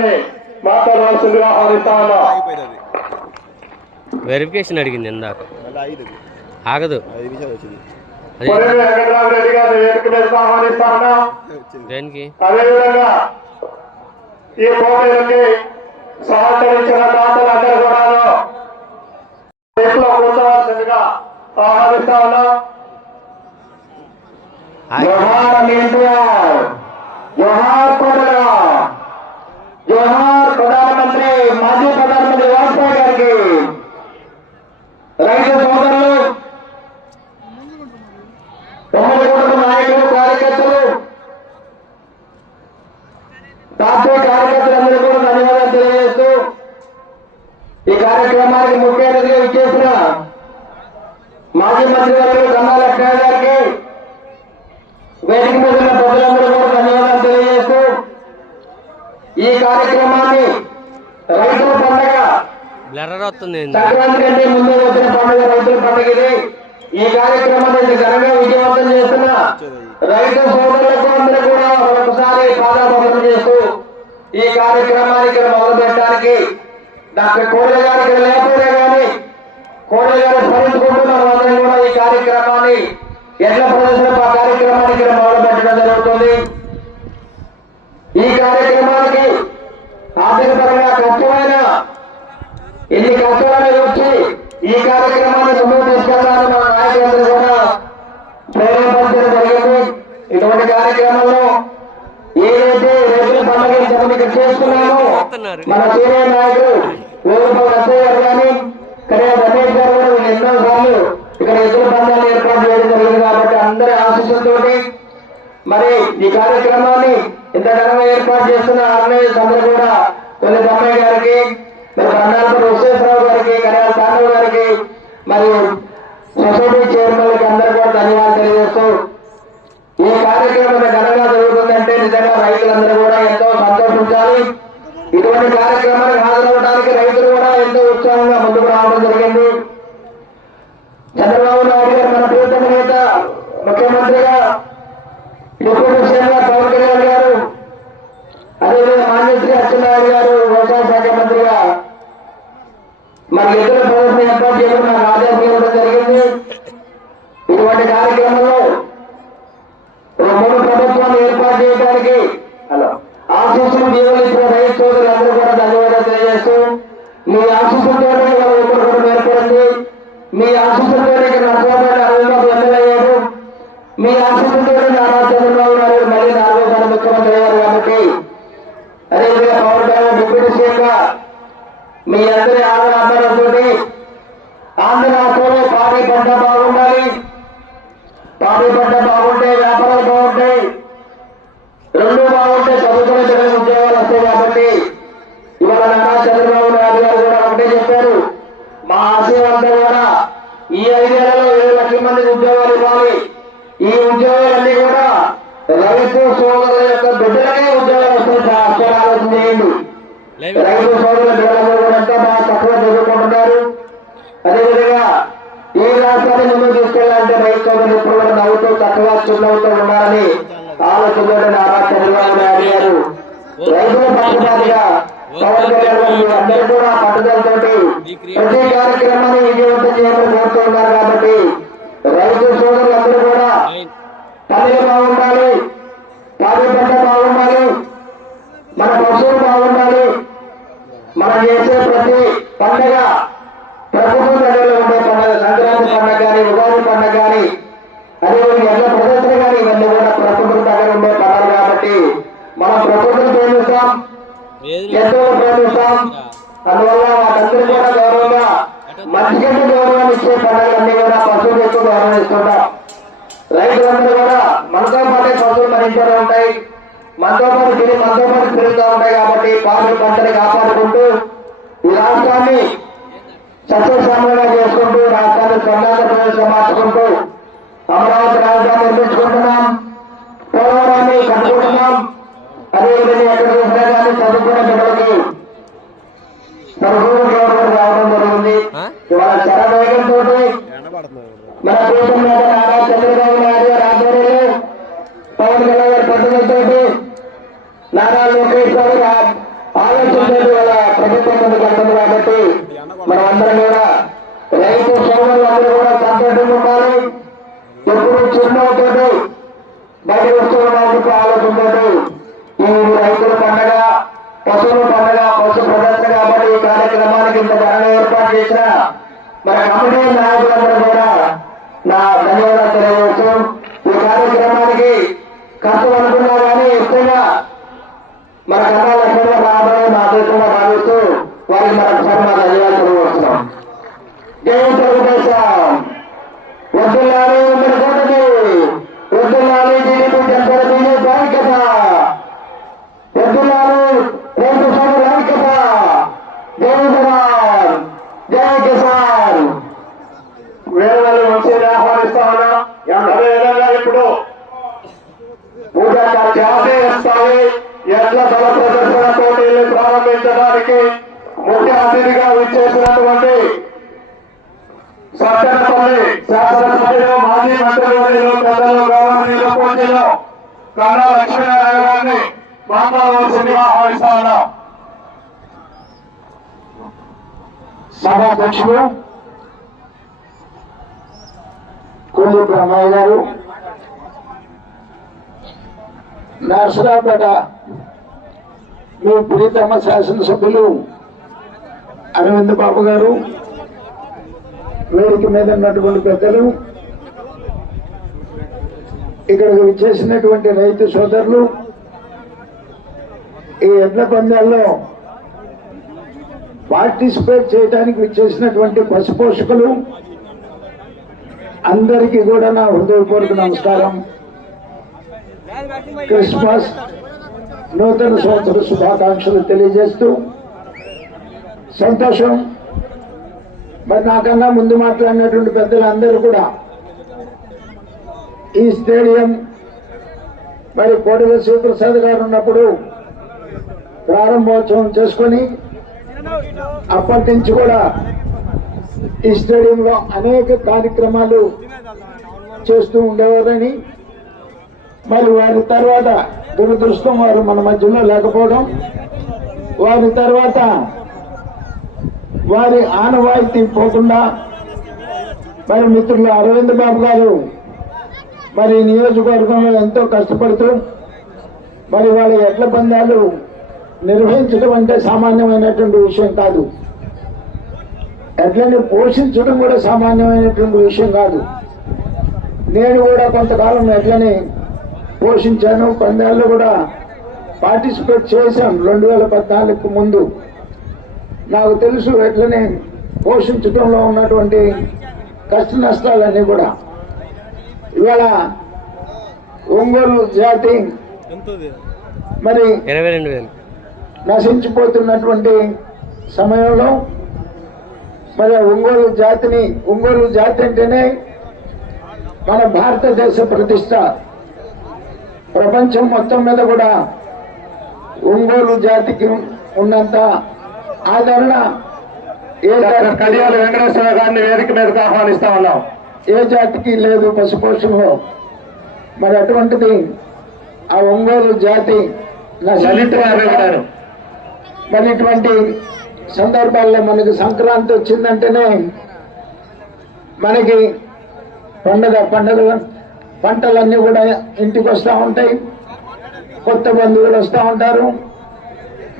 గారిని మాట్లాడవలసిందిగా వెరిఫికేషన్ అడిగింది ఇందాక. ఆగదు. దేనికి? అదేవిధంగా ఈ పోటీలకి సహకరించిన దాతలందరూ కూడా ఇంట్లో కూర్చోవలసిందిగా ఆహ్వానిస్తా ఉన్నా జోహార్ ప్రధానమంత్రి మాజీ ప్రధానమంత్రి వాజ్పేయి గారికి రైతు సోదరులు తొమ్మిది కోట్ల నాయకులు కార్యకర్తలు పార్టీ కార్యకర్తలందరూ కూడా ధన్యవాదాలు తెలియజేస్తూ ఈ కార్యక్రమానికి ముఖ్య అతిథిగా ఇచ్చేసిన మాజీ మంత్రి గారు కన్నా లక్ష్మణ గారికి వేదిక మీద ఉన్న ప్రజలందరూ ఈ కార్యక్రమాన్ని రైతుల పండగ? సంక్రాంతి కంటే ముందే వచ్చిన పండుగ రైతుల పండుగ ఇది ఈ కార్యక్రమాన్ని ఘనంగా విజయవంతం చేస్తున్న రైతు సోదరులకు అందరూ కూడా ఒకసారి పాదాభందనం చేస్తూ ఈ కార్యక్రమాన్ని ఇక్కడ మొదలు పెట్టడానికి డాక్టర్ కోడెల గారు ఇక్కడ లేకపోతే కానీ కోడెల గారు స్మరించుకుంటూ మనం అందరం కూడా ఈ కార్యక్రమాన్ని ఎట్ల ప్రదర్శన కార్యక్రమాన్ని ఇక్కడ మొదలు పెట్టడం జరుగుతుంది ఈ కార్యక్రమానికి ఆర్థిక పరంగా కష్టమైన ఎన్ని కష్టాలను వచ్చి ఈ కార్యక్రమాన్ని ముందుకు తీసుకెళ్ళాలని మన నాయకులందరూ కూడా ప్రేరేపించడం జరిగింది. ఇటువంటి కార్యక్రమంలో ఏదైతే రైతుల పండుగ మనం ఇక్కడ చేసుకున్నామో మన సీనియర్ నాయకుడు వేరుపల్లి అత్తయ్య గారు కానీ కరియా రమేష్ గారు కూడా ఎన్నో సార్లు ఇక్కడ ఎదురు పందాలు ఏర్పాటు చేయడం జరిగింది కాబట్టి అందరి ఆశీస్సులతోటి మరి ఈ కార్యక్రమాన్ని ఇంత ఘనంగా ఏర్పాటు చేస్తున్న ఆర్గనైజర్స్ అందరూ కూడా కొన్ని తమ్మయ్య గారికి మరి బండాలపూడి విశ్వేశ్వరరావు గారికి కళ్యాణ తాండవ్ గారికి మరియు సొసైటీ చైర్మన్లకి అందరూ కూడా ధన్యవాదాలు తెలియజేస్తూ ఈ కార్యక్రమం ఘనంగా జరుగుతుందంటే నిజంగా రైతులందరూ కూడా ఎంతో సంతోషించాలి. ఇటువంటి కార్యక్రమానికి హాజరవడానికి రైతులు కూడా ఎంతో ఉత్సాహంగా ముందుకు రావడం జరిగింది. చంద్రబాబు నాయుడు గారు మన ప్రీతమ నేత ముఖ్యమంత్రిగా డిప్యూటీ సీఎం గా పవన్ కళ్యాణ్ గారు అదేవిధంగా మాన్యశ్రీ అచ్చెన్నాయుడు గారు వ్యవసాయ శాఖ మంత్రిగా మరి ఇతర ప్రదర్శన ఏర్పాటు చేయడం నాకు ఆదేశం ఇవ్వడం జరిగింది ఇటువంటి కార్యక్రమంలో ఒక మూడు ప్రభుత్వాన్ని ఏర్పాటు చేయడానికి హలో ఆశీస్సులు ఇచ్చిన రైతు సోదరులందరూ కూడా ధన్యవాదాలు తెలియజేస్తూ మీ ఆశీస్సులతోనే ఇవాళ ఒకరికొకరు ఏర్పడింది మీ ఆశీస్సులతోనే ఇక్కడ నష్టపోయిన అరవింద్ ఎమ్మెల్యే మీ ఆశీస్సులతోనే నారా చంద్రబాబు నాయుడు మళ్ళీ నాలుగోసారి ముఖ్యమంత్రి అయ్యారు కాబట్టి అదేవిధంగా పవన్ కళ్యాణ్ డిప్యూటీ సీఎం మీ అందరి ఆదరణతో ఆంధ్ర రాష్ట్రంలో పాడి పంట బాగుండాలి. పాడి పంట బాగుంటే వ్యాపారాలు బాగుంటాయి రెండు బాగుంటే చదువుకునే పిల్లలకు ఉద్యోగాలు వస్తాయి కాబట్టి ఇవాళ నారా చంద్రబాబు నాయుడు గారు కూడా ఒకటే చెప్పారు మా అంతా కూడా ఈ ఐదేళ్ళలో ఏడు లక్షల మందికి ఉద్యోగాలు ఇవ్వాలి. ఈ ఉద్యోగాలన్నీ కూడా రైతు సోదరుల యొక్క బిడ్డలకే ఉద్యోగాలు వస్తాయి అక్షర ఆలోచన చేయండి. రైతు సోదరుల బిడ్డలందరూ కూడా ఎంతో బాగా తక్కువ చదువుకుంటున్నారు. అదేవిధంగా ఈ రాష్ట్రాన్ని ముందుకు తీసుకెళ్ళాలంటే రైతు సోదరులు ఎప్పుడు కూడా నవ్వుతూ చక్కగా చిరునవ్వుతూ ఉండాలని ఆలోచనతో నారా చంద్రబాబు నాయుడు గారు రైతుల పక్షపాతిగా అందరూ కూడా పట్టుదలతోటి ప్రతి కార్యక్రమాన్ని విజయవంతం చేయమని కోరుతూ కాబట్టి రైతు సోదరులు అందరూ కూడా నైన్ తల్లి బాగుండాలి పాడి పంట బాగుండాలి మన పశువులు బాగుండాలి మనం చేసే ప్రతి పండగ ప్రభుత్వం దగ్గరలో ఉండే పండుగ సంక్రాంతి పండుగ కానీ ఉగాది పండుగ కానీ అదేవిధంగా ఎల్ల ప్రదర్శన కానీ ఇవన్నీ కూడా ప్రభుత్వం దగ్గర ఉండే పండుగ కాబట్టి మనం ప్రభుత్వం ప్రేమిస్తాం ఎంతో ప్రేమిస్తాం అందువల్ల వాటందరూ కూడా గౌరవంగా మంచికంటే గౌరవాన్ని ఇచ్చే పండుగలన్నీ కూడా పశువులు ఎక్కువ గౌరవం ఇస్తుంటాం రైతులందరూ కూడా మనతో పాటే ఇంట్లోనే ఉంటాయి. మనతో పాటు తిరిగి మనతో పాటు తిరుగుతూ ఉంటాయి కాబట్టి పాడి పంటని కాపాడుకుంటూ ఈ రాష్ట్రాన్ని సస్యశ్యామలంగా చేసుకుంటూ రాష్ట్రాన్ని స్వర్ణాంధ్రప్రదేశ్ మార్చుకుంటూ అమరావతి రాజధాని నిర్మించుకుంటున్నాం. పోలవరాన్ని కట్టుకుంటున్నాం. అదేవిధంగా ఎక్కడ చూసినా కానీ చదువుకునే పిల్లలకి రావడం జరిగింది? ఇవాళ శరవేగంతో ఎండ పడుతున్నారు మన దేశం మీద నారా చంద్రబాబు నాయుడు గారి ఆధ్వర్యంలో పవన్ కళ్యాణ్ గారి పట్టుదలతో నారా లోకేష్ బాబు రా- ఆలోచన బడ్జెట్ వాళ్ళ ప్రభుత్వం ముందుకు వస్తుంది కాబట్టి మనమందరం కూడా రైతు సోదరులందరూ కూడా సంతోషంగా ఉండాలి. ఎప్పుడు చిరునవ్వుతో బయట వస్తున్న ఆలోచనతో ఈ రైతుల పండగ పశువుల పండగ పశు ప్రదర్శన కాబట్టి ఈ కార్యక్రమానికి ఇంత ఘనంగా ఏర్పాటు చేసిన మన కమిటీ నాయకులందరూ కూడా నా ధన్యవాదాలు తెలియవచ్చు ఈ కార్యక్రమానికి ఖర్చు అనుకున్నా కానీ ఇష్టంగా మన కన్నా లక్ష్యంగా రాబోయే మా దేశంలో para చేసినటువంటి విచ్చేసినటువంటి సత్తెనపల్లి శాసనసభ్యులు మాజీ మంత్రివర్యులు పెద్దలు గౌరవనీయులు పోటీలో కన్నా లక్ష్మీనారాయణ గారిని మాట్లాడవలసిందిగా ఆహ్వానిస్తా ఉన్నాం సభాధ్యక్షులు కొల్లి బ్రహ్మయ్య గారు నర్సరాపేట మీ ప్రీతమ శాసనసభ్యులు అరవింద్ బాబు గారు వేదిక మీద ఉన్నటువంటి పెద్దలు ఇక్కడికి విచ్చేసినటువంటి రైతు సోదరులు ఈ ఎడ్ల పందాల్లో పార్టిసిపేట్ చేయడానికి విచ్చేసినటువంటి పశు పోషకులు అందరికీ కూడా నా హృదయపూర్వక నమస్కారం. క్రిస్మస్ నూతన సంవత్సర శుభాకాంక్షలు తెలియజేస్తూ సంతోషం. మరి నాకన్నా ముందు మాట్లాడినటువంటి పెద్దలందరూ కూడా ఈ స్టేడియం మరి కోటల శివప్రసాద్ గారు ఉన్నప్పుడు ప్రారంభోత్సవం చేసుకొని అప్పటి నుంచి కూడా ఈ స్టేడియంలో అనేక కార్యక్రమాలు చేస్తూ ఉండేవారని మరి వారి తర్వాత దురదృష్టం వారు మన మధ్యలో లేకపోవడం వారి తర్వాత వారి ఆనవాయితీ పోకుండా మరి మిత్రులు అరవింద్ బాబు గారు మరి నియోజకవర్గంలో ఎంతో కష్టపడుతూ మరి వాళ్ళ ఎడ్ల పందాలు నిర్వహించడం అంటే సామాన్యమైనటువంటి విషయం కాదు. ఎడ్లని పోషించడం కూడా సామాన్యమైనటువంటి విషయం కాదు. నేను కూడా కొంతకాలం ఎడ్లని పోషించాను పందాల్లో కూడా పార్టిసిపేట్ చేశాం రెండు వేల పద్నాలుగు ముందు నాకు తెలుసు ఎట్లనే పోషించడంలో ఉన్నటువంటి కష్ట నష్టాలన్నీ కూడా. ఇవాళ ఒంగోలు జాతి మరి ఇరవై రెండు వేలు. నశించిపోతున్నటువంటి సమయంలో మరి ఒంగోలు జాతిని ఒంగోలు జాతి అంటేనే మన భారతదేశ ప్రతిష్ట. ప్రపంచం మొత్తం మీద కూడా ఒంగోలు జాతికి ఉన్నంత ఆదరణ ఏ జాతి కడియాల వెంకటేశ్వర గారిని వేదిక మీదకు ఆహ్వానిస్తా ఉన్నాం. ఏ జాతికి లేదు పశుపోషణలో మరి అటువంటిది ఆ ఒంగోలు జాతి మరి ఇటువంటి సందర్భాల్లో మనకి సంక్రాంతి వచ్చిందంటేనే మనకి పండగ పండగ పంటలన్నీ కూడా ఇంటికి వస్తూ ఉంటాయి. కొత్త బంధువులు వస్తూ ఉంటారు.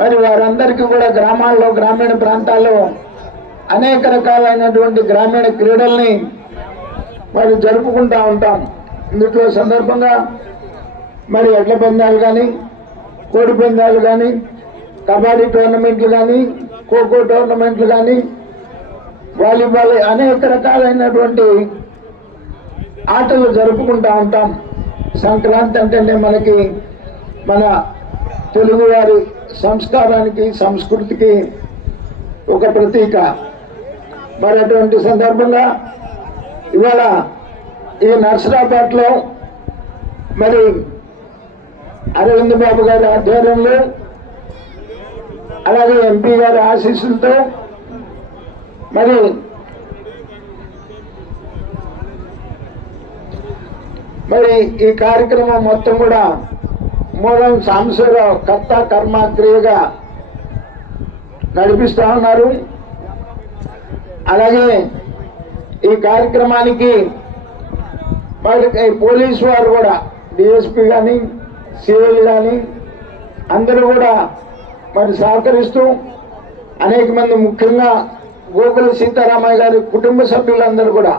మరి వారందరికీ కూడా గ్రామాల్లో గ్రామీణ ప్రాంతాల్లో అనేక రకాలైనటువంటి గ్రామీణ క్రీడల్ని మరి జరుపుకుంటూ ఉంటాం. ఇందులో సందర్భంగా మరి ఎడ్ల పందాలు కానీ కోడి పందాలు కానీ కబడ్డీ టోర్నమెంట్లు కానీ ఖోఖో టోర్నమెంట్లు కానీ వాలీబాల్ అనేక రకాలైనటువంటి ఆటలు జరుపుకుంటూ ఉంటాం. సంక్రాంతి అంటేనే మనకి మన తెలుగువారి సంస్కారానికి సంస్కృతికి ఒక ప్రతీక. మరి అటువంటి సందర్భంగా ఇవాళ ఈ నర్సరాపేటలో మరి అరవింద్ బాబు గారి ఆధ్వర్యంలో అలాగే ఎంపీ గారి ఆశీస్సులతో మరి మరి ఈ కార్యక్రమం మొత్తం కూడా మూలం సాంబశివరావు కర్త కర్మ క్రియగా నడిపిస్తా ఉన్నారు. అలాగే ఈ కార్యక్రమానికి పోలీసు వారు కూడా డిఎస్పి కానీ సిఐలు కానీ అందరూ కూడా మరి సహకరిస్తూ అనేక మంది ముఖ్యంగా గోకుల సీతారామయ్య గారి కుటుంబ సభ్యులందరూ కూడా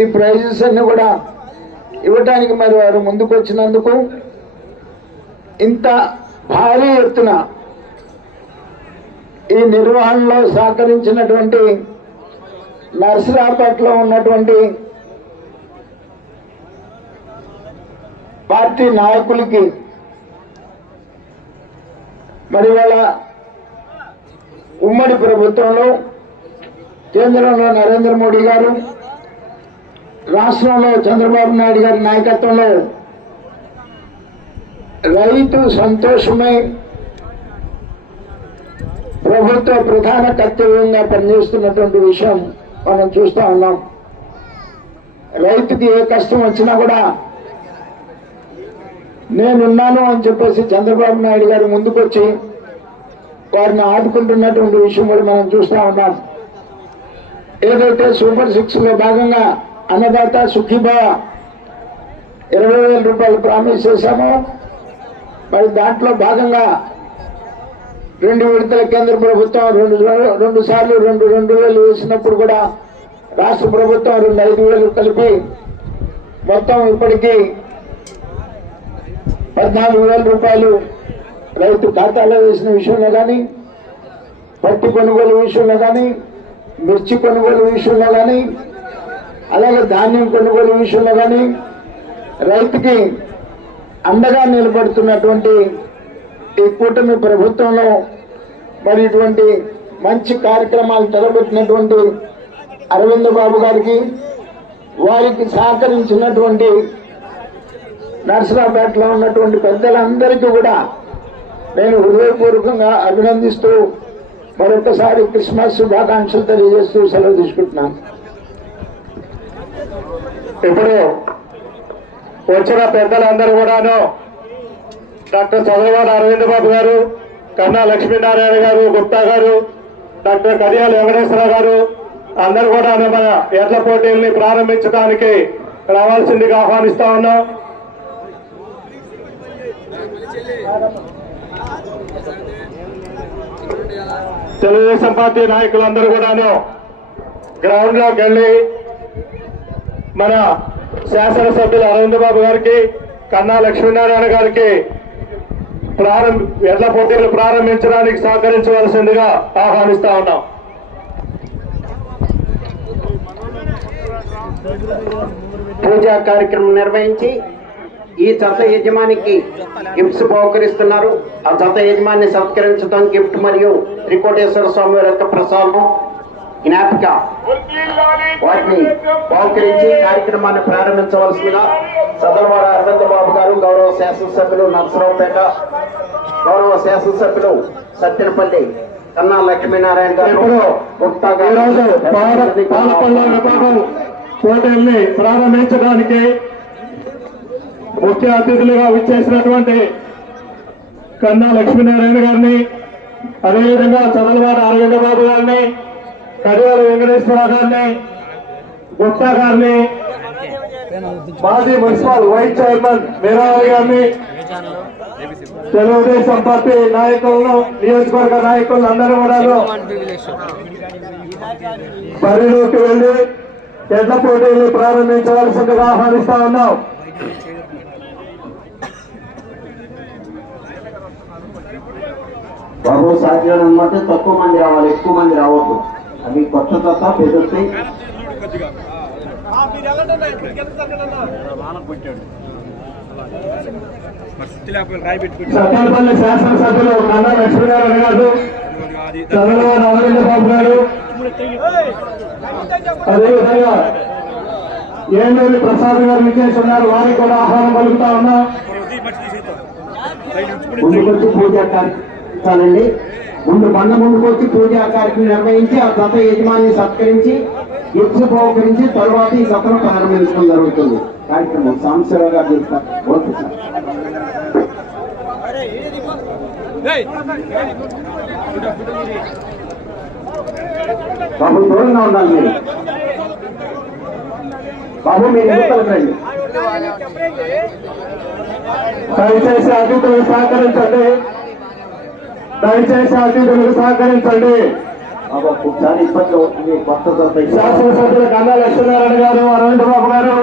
ఈ ప్రైజెస్ అన్ని కూడా ఇవ్వటానికి మరి వారు ముందుకు వచ్చినందుకు ఇంత భారీ ఎత్తున ఈ నిర్వహణలో సహకరించినటువంటి నర్సరాపేటలో ఉన్నటువంటి పార్టీ నాయకులకి మరి వాళ్ళ ఉమ్మడి ప్రభుత్వంలో కేంద్రంలో నరేంద్ర మోడీ గారు రాష్ట్రంలో చంద్రబాబు నాయుడు గారి నాయకత్వంలో రైతు సంతోషమై. ప్రభుత్వ ప్రధాన కర్తవ్యంగా పనిచేస్తున్నటువంటి విషయం మనం చూస్తా ఉన్నాం. రైతుకి ఏ కష్టం వచ్చినా కూడా నేనున్నాను అని చెప్పేసి చంద్రబాబు నాయుడు గారు ముందుకొచ్చి వారిని ఆదుకుంటున్నటువంటి విషయం కూడా మనం చూస్తూ ఉన్నాం. ఏదైతే సూపర్ సిక్స్లో భాగంగా అన్నదాత సుఖీభావ ఇరవై వేల రూపాయలు ప్రామిస్ చేశామో మరి దాంట్లో భాగంగా రెండు విడతల కేంద్ర ప్రభుత్వం రెండు రెండు సార్లు రెండు రెండు వేలు వేసినప్పుడు కూడా రాష్ట్ర ప్రభుత్వం రెండు ఐదు వేలు కలిపి మొత్తం ఇప్పటికీ పద్నాలుగు వేల రూపాయలు రైతు ఖాతాలో వేసిన విషయంలో కానీ పత్తి కొనుగోలు విషయంలో కానీ మిర్చి కొనుగోలు విషయంలో కానీ అలాగే ధాన్యం కొనుగోలు విషయంలో కానీ రైతుకి అండగా నిలబడుతున్నటువంటి ఈ కూటమి ప్రభుత్వంలో మరి ఇటువంటి మంచి కార్యక్రమాలు తలపెట్టినటువంటి అరవింద్ బాబు గారికి వారికి సహకరించినటువంటి నర్సరాపేటలో ఉన్నటువంటి పెద్దలందరికీ కూడా నేను హృదయపూర్వకంగా అభినందిస్తూ మరొకసారి క్రిస్మస్ శుభాకాంక్షలు తెలియజేస్తూ సెలవు తీసుకుంటున్నాను. ఇప్పుడు వచ్చిన పెద్దలందరూ కూడాను డాక్టర్ చంద్రబాబు అరవింద్ బాబు గారు కన్నా లక్ష్మీనారాయణ గారు గుప్తా గారు డాక్టర్ కడియాల వెంకటేశ్వర గారు అందరూ కూడా మన ఎడ్ల పోటీల్ని ప్రారంభించడానికి రావాల్సిందిగా ఆహ్వానిస్తా ఉన్నాం. తెలుగుదేశం పార్టీ నాయకులందరూ కూడాను గ్రౌండ్లోకి వెళ్ళి మన శాసనసభ్యులు అరవిందబాబు గారికి కన్నా లక్ష్మీనారాయణ గారికి ప్రారంభ ఎడ్ల పోటీలు ప్రారంభించడానికి సహకరించవలసిందిగా ఆహ్వానిస్తా ఉన్నాం. పూజా కార్యక్రమం నిర్వహించి ఈ జత యజమానికి గిఫ్ట్స్ బహుకరిస్తున్నారు. ఆ జత యజమాని సత్కరించడం గిఫ్ట్ మరియు త్రికోటేశ్వర స్వామి వారి యొక్క ప్రసాదం జ్ఞాపిక వాటిని బహుకరించి కార్యక్రమాన్ని ప్రారంభించవలసిందిగా సదనవాడ అరవింద బాబు గారు గౌరవ శాసనసభ్యులు నరసరావుపేట గౌరవ శాసనసభ్యులు సత్యనపల్లి కన్నా లక్ష్మీనారాయణ గారు. ప్రారంభించడానికి ముఖ్య అతిథులుగా విచ్చేసినటువంటి కన్నా లక్ష్మీనారాయణ గారిని అదేవిధంగా చంద్రబాబు అరవింద బాబు గారిని కడియాల వెంకటేశ్వర గారిని గుప్తా గారిని మాజీ మున్సిపల్ వైస్ చైర్మన్ మీరావళి గారిని తెలుగుదేశం పార్టీ నాయకులను నియోజకవర్గ నాయకులు అందరూ కూడా పరిలోకి వెళ్ళి ఎడ్ల పోటీలు ప్రారంభించవలసిందిగా ఆహ్వానిస్తా ఉన్నాం. బాబు సాధ్యం అనమాట తక్కువ మంది రావాలి ఎక్కువ మంది రావద్దు. అవి కొత్త కొత్త పెరుగుతాయి సత్తాపల్లి శాసనసభ్యులు కన్నా లక్ష్మీనారాయణ గారు చంద్రబాబు అరవింద బాబు గారు. అదేవిధంగా ఏలూరి ప్రసాద్ గారు విజయ్ ఉన్నారు. వారికి కూడా ఆహ్వానం పలుకుతా ఉన్నాం. పూజ పూజా కార్యక్రమాలండి ముందు బండ ముందుకు వచ్చి పూజా కార్యక్రమం నిర్వహించి ఆ సత యజమాని సత్కరించి గిఫ్ట్స్ బహుకరించి తరువాత ఈ సత్రం ప్రారంభించడం జరుగుతుంది. కార్యక్రమం సాంబశివరావు గారు చెప్తారు ఓకే సార్. బాబు దూరంగా ఉండాలి మీరు. బాబు మీరు యువతలకు దయచేసి అతిథులు సహకరించండి. దయచేసి అతిథులకు సహకరించండి బాబు ఒకసారి ఇబ్బంది అవుతుంది కొత్త. శాసనసభ్యులు కన్నా లక్ష్మీనారాయణ గారు అరవింద్ బాబు గారు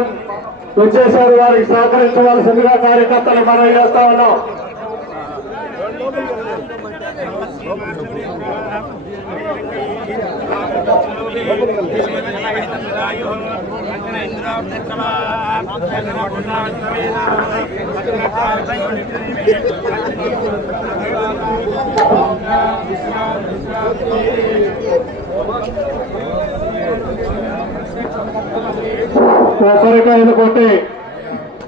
వచ్చేసారు వారికి సహకరించవలసిందిగా కార్యకర్తలు మనం చేస్తా ఉన్నాం కొబ్బరికాయలు కొట్టి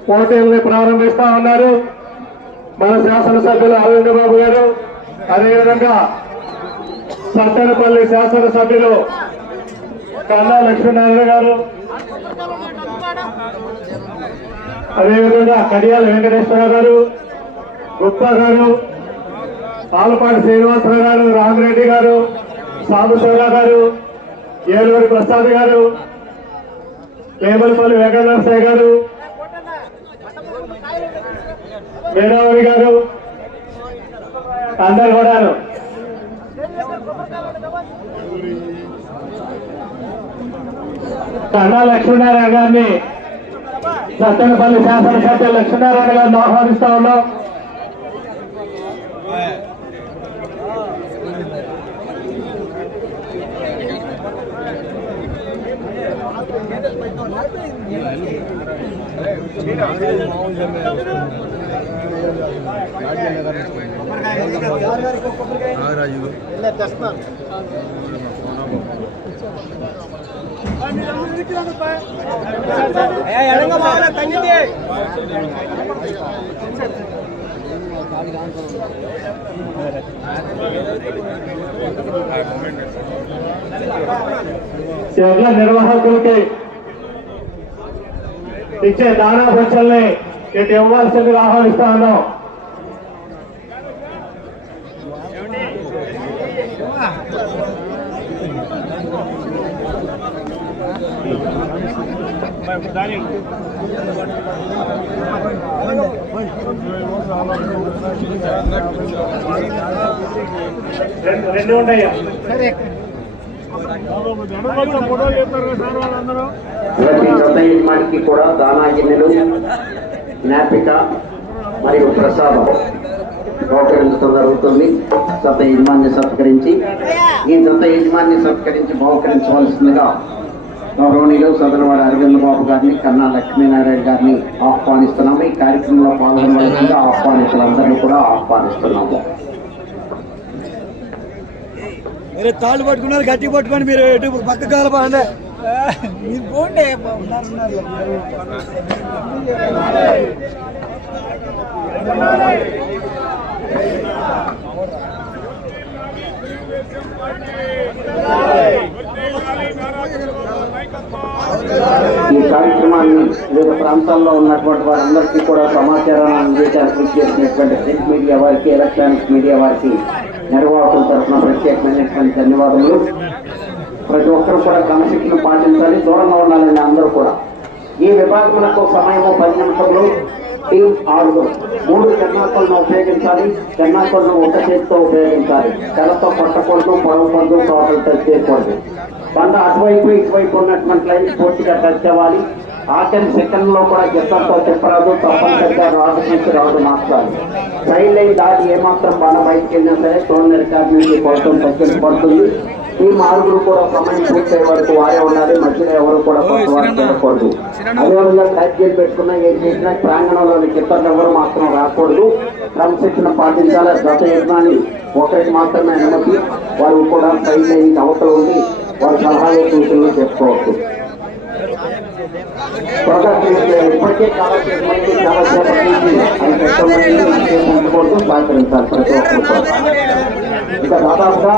పోటీల్ని ప్రారంభిస్తా ఉన్నారు. మన శాసనసభ్యులు అరవింద్ బాబు గారు. అదేవిధంగా సత్తెనపల్లి శాసనసభ్యులు కన్నా లక్ష్మీనారాయణ గారు. అదేవిధంగా కడియాల వెంకటేశ్వర గారు గుప్ప గారు ఆలపాటి శ్రీనివాసరావు గారు రామిరెడ్డి గారు సాంబశివరావు గారు ఏలూరి ప్రసాద్ గారు వేమలపల్లి వెంకటనరసయ్య గారు వేరావరి గారు అందరు కూడాను కన్నా లక్ష్మీనారాయణ గారిని సత్తెనపల్లి శాసనసభ్యులు లక్ష్మీనారాయణ గారిని ఆహ్వానిస్తా ఉన్నాం. యజ్ఞ నిర్వాహకులకి ఇచ్చే దానా పంచల్ని ఇటు ఇవ్వాల్సిందిగా ఆహ్వానిస్తా ఉన్నాం రెండు రెండు ఉంటాయా ప్రతి యజమానికి కూడా దానా గిన్నెలు జ్ఞాపిక మరియు ప్రసాదం బహుకరించడం జరుగుతుంది. సత యజమాన్ని సత్కరించి ఈ సత యజమాన్ని సత్కరించి బహుకరించవలసిందిగా గౌరవనీయులు సదనవాడ అరవింద్ బాబు గారిని కన్నా లక్ష్మీనారాయణ గారిని ఆహ్వానిస్తున్నాము. ఈ కార్యక్రమంలో పాల్గొనవలసిందిగా ఆహ్వానితులందరినీ కూడా ఆహ్వానిస్తున్నాము. మీరు తాళ్ళు పట్టుకున్నారు గట్టి పట్టుకొని మీరు ఎటు పక్క కాలపండి మీరు పోండి. ఉన్నారు ఉన్నారు ఈ కార్యక్రమాన్ని వివిధ ప్రాంతాల్లో ఉన్నటువంటి వారందరికీ కూడా సమాచారాన్ని అందించడానికి కృషి చేసినటువంటి ప్రింట్ మీడియా వారికి ఎలక్ట్రానిక్ మీడియా వారికి నిర్వాహకుల తరఫున ప్రత్యేకమైనటువంటి ధన్యవాదములు. ప్రతి ఒక్కరు కూడా క్రమశిక్షణ పాటించాలి దూరంగా ఉండాలని అందరూ కూడా. ఈ విభాగములకు సమయము పది నిమిషములు. టీం ఆరుగురు మూడు కన్నాకొలను ఉపయోగించాలి కన్నాకొలను ఒక చేతితో ఉపయోగించాలి. తెలతో పట్టకూడదు పొడవకూడదు టోటల్ టచ్ చేయకూడదు. బండ అటువైపు ఇటువైపు ఉన్నటువంటి లైన్ పూర్తిగా టచ్ అవ్వాలి. ఆఖరి సెకండ్లో కూడా గిట్టంతో చెప్పరాదు తప్పనిసరిగా రాదు నుంచి రాదు మార్చాలి. సైడ్ లైన్ దాటి ఏమాత్రం బండ బయటకు వెళ్ళినా సరే తోడు రికార్డు నుంచి పడుతుంది తగ్గించబడుతుంది ఈ ఆరుగురు కూడా సమయం పూర్తయ్యే వరకు వారే ఉండాలి మధ్యలో ఎవరు కూడా చూడకూడదు అదేవిధంగా ట్యాక్ చేసి పెట్టుకున్నా ఏం చేసినా ప్రాంగణంలోని కిత్తలు ఎవరు మాత్రం రాకూడదు. క్రమశిక్షణ పాటించాలి గత యజ్ఞాన్ని ఒకరికి మాత్రమే అనుమతి. వారు కూడా సైడ్ లైన్ అవతల ఉండి వారి సలహాలు సూచనలు చెప్పుకోవచ్చు. ఇప్పటికే చాలా మంది చాలా సేపటి నుంచి సహకరించాలి ప్రతి ఒక్కరు. ఇక దాదాపుగా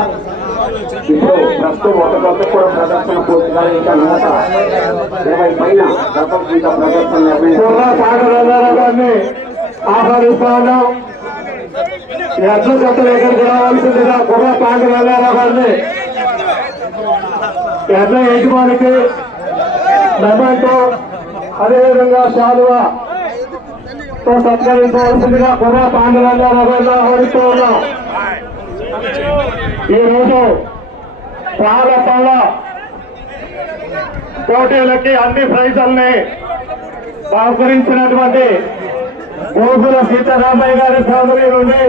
ఇప్పుడు ప్రస్తుతం ఒక గంట కూడా ప్రదర్శన పూర్తిగా ఇంకా నూట ఇరవై పైన గతం ప్రదర్శన నిర్వహించారు సాగరాజారావు ఎట్ల చెత్తలు ఎక్కడికి రావాల్సిందిగా కుర్ర పాండి వెళ్ళారా వారిని ఎట్ల యజమానికి మెమెంటో అదేవిధంగా శాలువా తో సత్కరించవలసిందిగా కుర్ర పాండి వెళ్ళారా వారిని ఆహ్వానిస్తూ ఉన్నాం. ఈ రోజు పాల పోటీలకి అన్ని ప్రైజుల్ని బహుకరించినటువంటి గోకుల సీతారామయ్య గారి సోదరి నుండి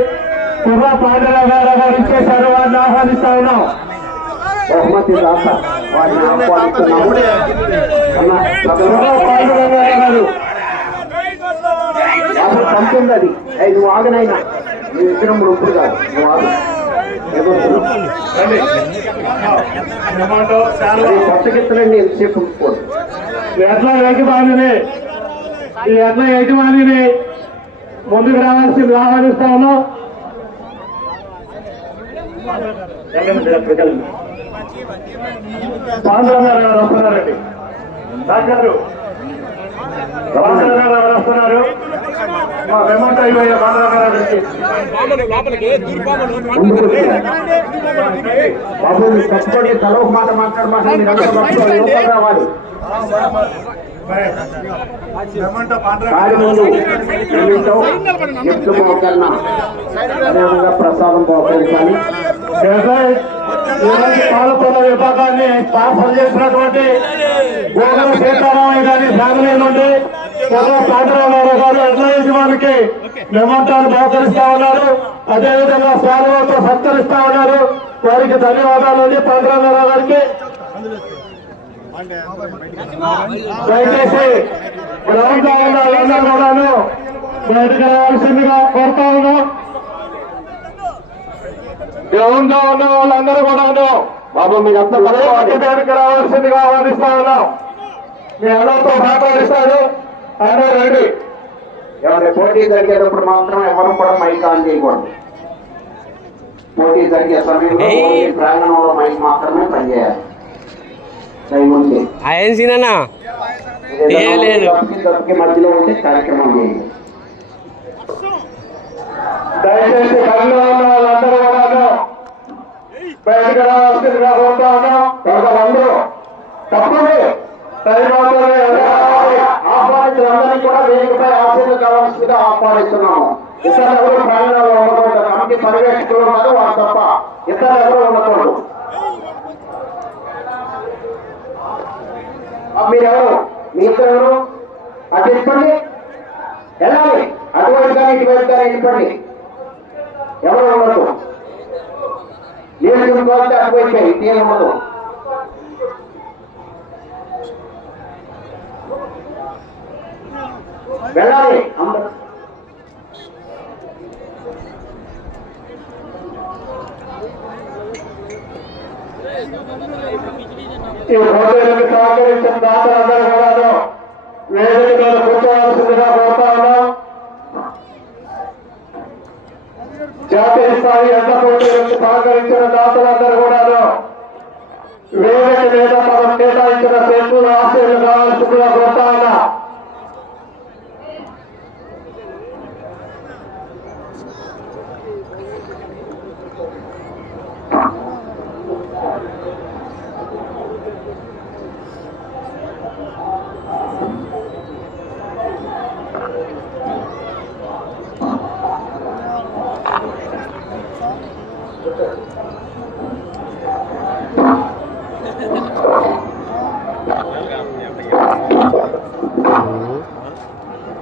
కుర్ర పాండవ గారు గారు ఇచ్చేశారు. వారిని ఆహ్వానిస్తా ఉన్నాం. బహుమతి దాత వారిని ఆహ్వానిస్తున్నాము కుర్ర పాండవ గారు అసలు పంపింది అది. అయి నువ్వు ఆగనైనా. నీ విగ్రహం ఇప్పుడు కాదు నువ్వు ఆగు. టమాటో, ఎంతసేపు ఎట్లా యజమానిని ఈ ఎట్ల యజమానిని ముందుకు రావాల్సింది ఆహ్వానిస్తా ఉన్నాం గారు వస్తున్నారండి డాక్టర్ పాండురంగారు గారు వస్తున్నారు. మా వెమంట అయిపోయే బాబు మీరు తల ఒక మాట మాట్లాడమాట రావాలి? ప్రసాదం పోకరించాలి పాలకొండ విభాగాన్ని పాపలు చేసినటువంటి గోగల సీతారామయ్య గారి ఫ్యామిలీ నుండి పొగ పాండరామారావు గారు ఎడ్ల యజమానికి నిమంతాలు బహుకరిస్తా ఉన్నారు. అదేవిధంగా శాలువతో సత్కరిస్తా ఉన్నారు. వారికి ధన్యవాదాలు అండి పాండరామారావు గారికి. దయచేసి ఉన్న వాళ్ళందరూ కూడాను బయటకు రావాల్సిందిగా కోరుతా ఉన్నాం. గ్రౌండ్లో ఉన్న వాళ్ళందరూ కూడాను బాబు మీరు అంతా దగ్గరికి రావాల్సిందిగా ఆహ్వానిస్తా ఉన్నాం మీ అందరితో మాట్లాడిస్తాను ఆయన రండి. ఎవరి పోటీ జరిగేటప్పుడు మాత్రం ఎవరు కూడా మైక్ ఆన్ చేయకూడదు. పోటీ జరిగే సమయంలో ప్రాంగణంలో మైక్ మాత్రమే పనిచేయాలి. ఆయన సీనన్నా లేదు. మధ్యలో ఉంటే కార్యక్రమం చేయండి. దయచేసి ఉన్న వాళ్ళందరూ బయటకు రావాల్సిందిగా కోరుతా ఉన్నాం కొంతమందరూ తప్పండి దైవాలనే ఆహ్వానించిన అందరినీ కూడా వేదికపై ఆశీర్లు కావాల్సిందిగా ఆహ్వానిస్తున్నాము. ఇతర ప్రాంగణంలో ఉండకూడదు. కమిటీ పర్యవేక్షకులు ఉన్నారు వారు తప్ప ఇతర ఎవరు ఉండకూడదు ఆ, మీరెవరు మీ ఇద్దరు ఎవరు అటు ఇప్పండి వెళ్ళాలి అటువైపు కానీ ఇటువైపు కానీ ఇప్పండి ఎవరు ఉండదు నీళ్ళు చూసుకోవాలంటే అటువైపు ఇటు ఉండదు వెళ్ళాలి అందరూ ఈ హోటల్కి సహకరించిన దాతలందరూ కూడాను వేదిక మీద కూర్చోవలసిందిగా కోరుతా ఉన్నాం. జాతీయ స్థాయి ఎండ పోటీలకు సహకరించిన దాతలందరూ కూడాను వేదిక మీద మనం కేటాయించిన సేతులు ఆశలు కావాల్సిందిగా కోరుతా ఉన్నా.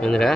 ఎందురా